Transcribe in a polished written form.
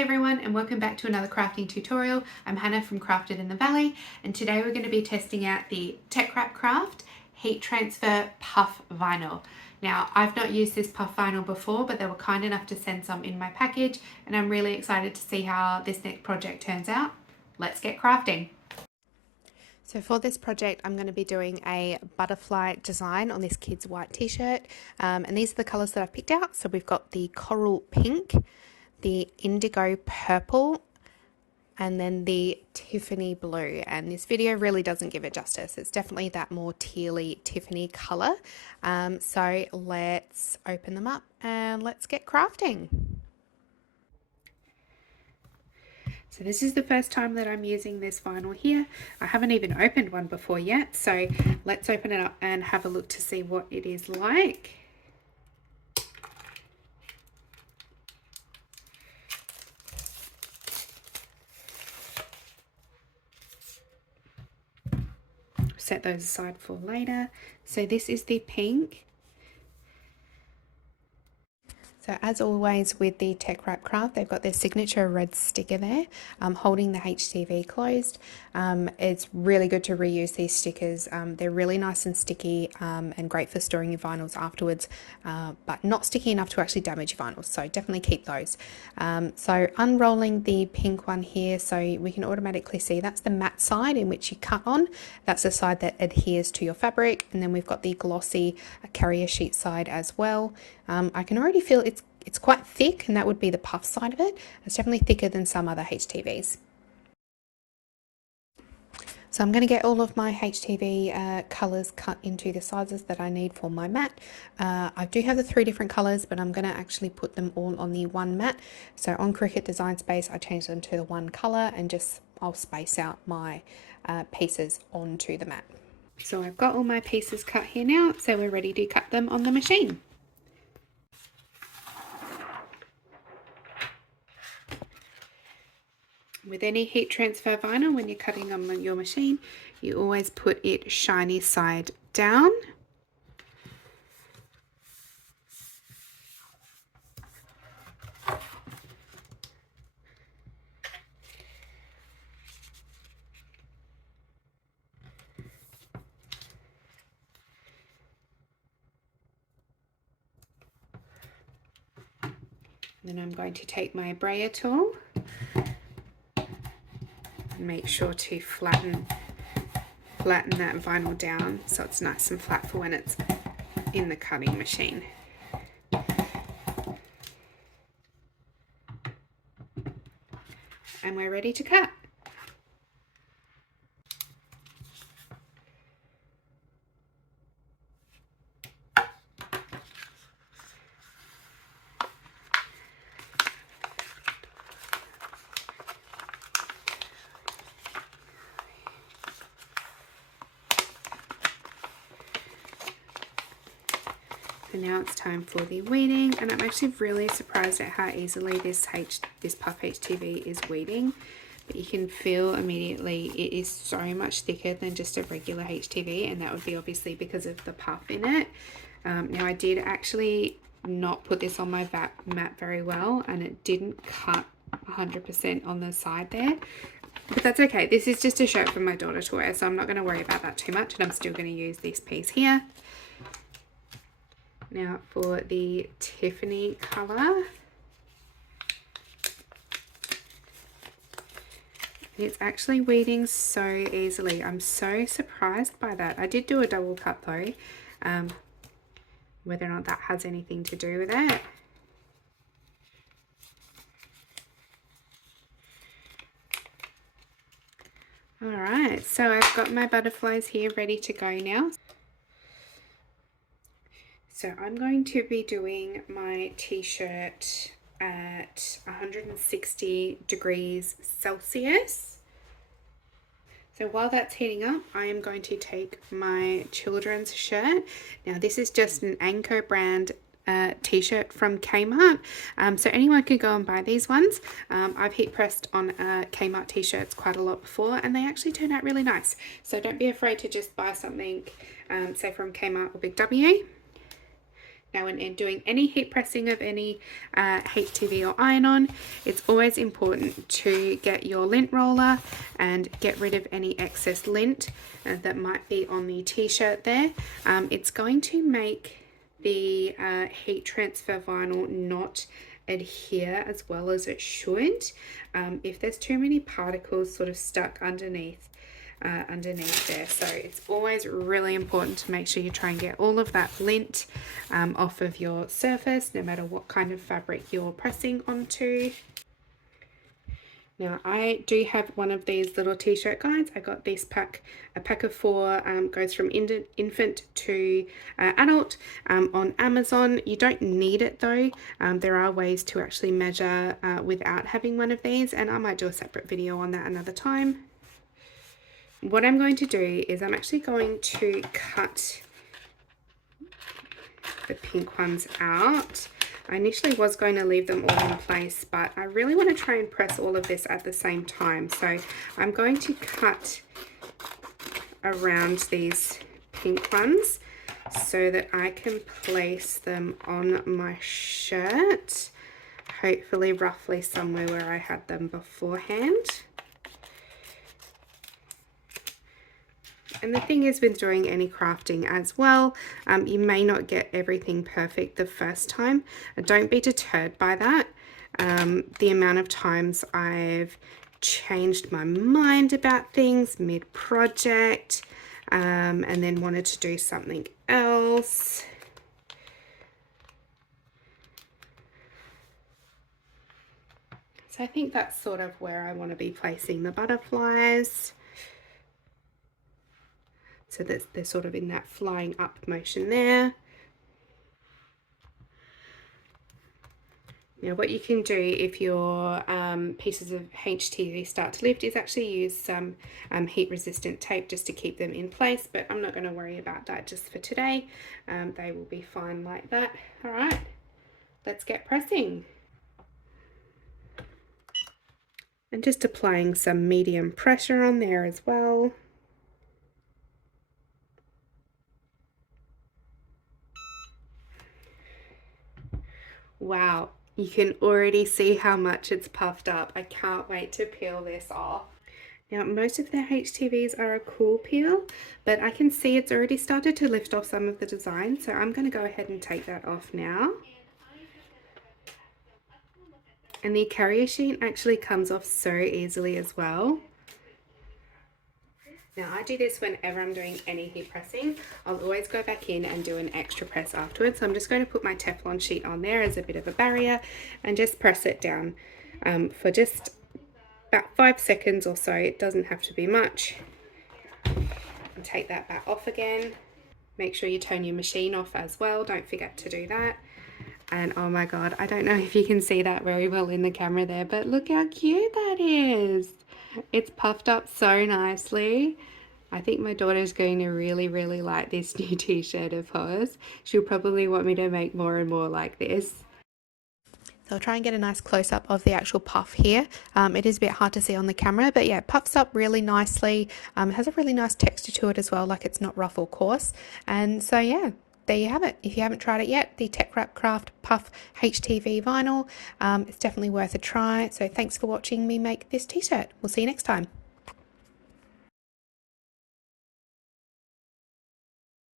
Hi everyone and welcome back to another crafting tutorial. I'm Hannah from Crafted in the Valley and today we're going to be testing out the teckwrapcraft heat transfer puff vinyl. Now I've not used this puff vinyl before, but they were kind enough to send some in my package and I'm really excited to see how this next project turns out. Let's get crafting. So for this project, I'm going to be doing a butterfly design on this kid's white t-shirt, and these are the colours that I've picked out. So we've got the coral pink, the indigo purple, and then the Tiffany blue. And this video really doesn't give it justice. It's definitely that more tealy Tiffany colour. So let's open them up and let's get crafting. So this is the first time that I'm using this vinyl here. I haven't even opened one before yet. So let's open it up and have a look to see what it is like. Set those aside for later. So this is the pink. So as always with the teckwrapcraft, they've got their signature red sticker there, holding the HTV closed. It's really good to reuse these stickers. They're really nice and sticky and great for storing your vinyls afterwards, but not sticky enough to actually damage your vinyls. So definitely keep those. So unrolling the pink one here, so we can automatically see that's the matte side in which you cut on. That's the side that adheres to your fabric. And then we've got the glossy carrier sheet side as well. I can already feel it's quite thick, and that would be the puff side of it. It's definitely thicker than some other HTVs. So I'm going to get all of my HTV colours cut into the sizes that I need for my mat. I do have the 3 different colours, but I'm going to actually put them all on the one mat. So on Cricut Design Space, I changed them to the one colour and just I'll space out my pieces onto the mat. So I've got all my pieces cut here now, so we're ready to cut them on the machine. With any heat transfer vinyl, when you're cutting on your machine, you always put it shiny side down. Then I'm going to take my brayer tool and make sure to flatten that vinyl down so it's nice and flat for when it's in the cutting machine. And we're ready to cut. And now it's time for the weeding, and I'm actually really surprised at how easily this Puff HTV is weeding. But you can feel immediately it is so much thicker than just a regular HTV, and that would be obviously because of the puff in it. Now I did actually not put this on my mat very well, and it didn't cut 100% on the side there. But that's okay. This is just a shirt for my daughter to wear, so I'm not going to worry about that too much, and I'm still going to use this piece here. Now for the Tiffany colour, it's actually weeding so easily. I'm so surprised by that. I did do a double cut though, whether or not that has anything to do with it. Alright, so I've got my butterflies here ready to go now. So I'm going to be doing my t-shirt at 160 degrees Celsius. So while that's heating up, I am going to take my children's shirt. Now this is just an Anko brand t-shirt from Kmart, so anyone could go and buy these ones. I've heat pressed on Kmart t-shirts quite a lot before, and they actually turn out really nice. So don't be afraid to just buy something, say from Kmart or Big W. Now when doing any heat pressing of any HTV or iron-on, it's always important to get your lint roller and get rid of any excess lint that might be on the t-shirt there. It's going to make the heat transfer vinyl not adhere as well as it should if there's too many particles sort of stuck underneath there. So it's always really important to make sure you try and get all of that lint off of your surface, no matter what kind of fabric you're pressing onto. Now I do have one of these little t-shirt guides. I got this pack, a pack of 4, goes from infant to adult on Amazon. You don't need it though. There are ways to actually measure without having one of these, and I might do a separate video on that another time. What I'm going to do is I'm actually going to cut the pink ones out. I initially was going to leave them all in place, but I really want to try and press all of this at the same time. So I'm going to cut around these pink ones so that I can place them on my shirt, hopefully roughly somewhere where I had them beforehand. And the thing is with doing any crafting as well, you may not get everything perfect the first time. Don't be deterred by that. The amount of times I've changed my mind about things mid-project and then wanted to do something else. So I think that's sort of where I want to be placing the butterflies, so that they're sort of in that flying up motion there. Now what you can do if your pieces of HTV start to lift is actually use some heat resistant tape just to keep them in place, but I'm not going to worry about that just for today. They will be fine like that. All right, let's get pressing. And just applying some medium pressure on there as well. Wow, you can already see how much it's puffed up. I can't wait to peel this off. Now most of the HTVs are a cool peel, but I can see it's already started to lift off some of the design, so I'm going to go ahead and take that off now. And the carrier sheet actually comes off so easily as well. Now I do this whenever I'm doing any heat pressing. I'll always go back in and do an extra press afterwards. So I'm just going to put my Teflon sheet on there as a bit of a barrier and just press it down for just about 5 seconds or so. It doesn't have to be much. And take that back off again. Make sure you turn your machine off as well. Don't forget to do that. And oh my god, I don't know if you can see that very well in the camera there, but look how cute that is. It's puffed up so nicely. I think my daughter's going to really like this new t-shirt of hers. She'll probably want me to make more and more like this. So I'll try and get a nice close-up of the actual puff here. It is a bit hard to see on the camera, but yeah, it puffs up really nicely. It has a really nice texture to it as well, like it's not rough or coarse. And so yeah, there you have it. If you haven't tried it yet, the teckwrapcraft Puff HTV vinyl. It's definitely worth a try. So thanks for watching me make this t-shirt. We'll see you next time.